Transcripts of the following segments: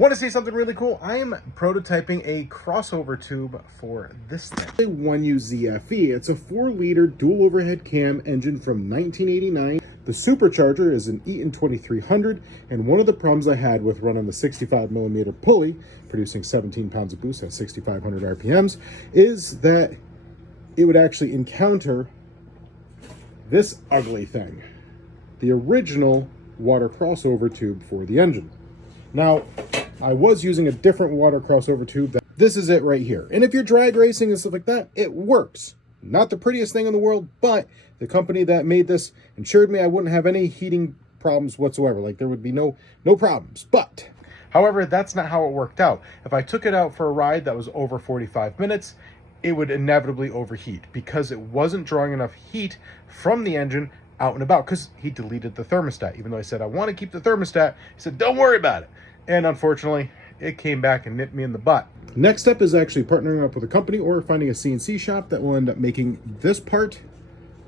Want to see something really cool? I am prototyping a crossover tube for this thing. 1UZFE. It's a 4-liter dual overhead cam engine from 1989. The supercharger is an Eaton 2300, and one of the problems I had with running the 65mm pulley, producing 17 pounds of boost at 6,500 RPMs, is that it would actually encounter this ugly thing, the original water crossover tube for the engine. Now, I was using a different water crossover tube. This is it right here. And if you're drag racing and stuff like that, it works. Not the prettiest thing in the world, but the company that made this ensured me I wouldn't have any heating problems whatsoever. Like, there would be no problems. But, however, that's not how it worked out. If I took it out for a ride that was over 45 minutes, it would inevitably overheat because it wasn't drawing enough heat from the engine out and about, because he deleted the thermostat. Even though I said I want to keep the thermostat, he said don't worry about it. And unfortunately, it came back and nipped me in the butt. Next step is actually partnering up with a company or finding a CNC shop that will end up making this part,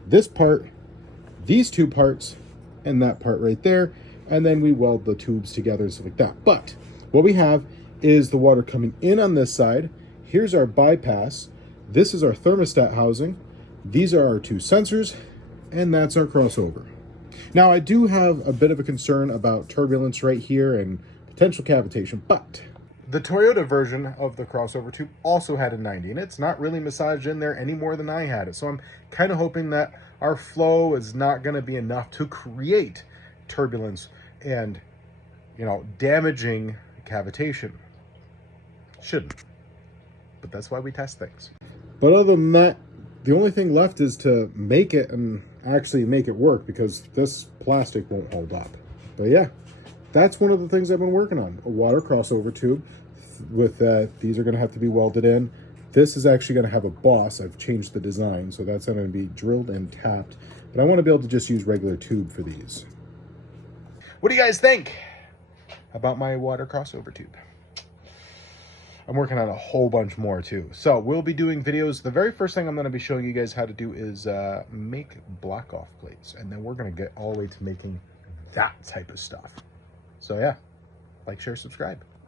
these two parts, and that part right there. And then we weld the tubes together and stuff like that. But what we have is the water coming in on this side. Here's our bypass. This is our thermostat housing. These are our two sensors, and that's our crossover. Now, I do have a bit of a concern about turbulence right here and potential cavitation, but the Toyota version of the crossover tube also had a 90, and it's not really massaged in there any more than I had it. So I'm kind of hoping that our flow is not going to be enough to create turbulence and, you know, damaging cavitation. Shouldn't. But that's why we test things. But other than that, the only thing left is to make it and actually make it work, because this plastic won't hold up. But yeah, that's one of the things I've been working on. A water crossover tube with these are going to have to be welded in. This is actually going to have a boss. I've changed the design, so that's going to be drilled and tapped. But I want to be able to just use regular tube for these. What do you guys think about my water crossover tube? I'm working on a whole bunch more too. So we'll be doing videos. The very first thing I'm going to be showing you guys how to do is make block off plates. And then we're going to get all the way to making that type of stuff. So yeah, like, share, subscribe.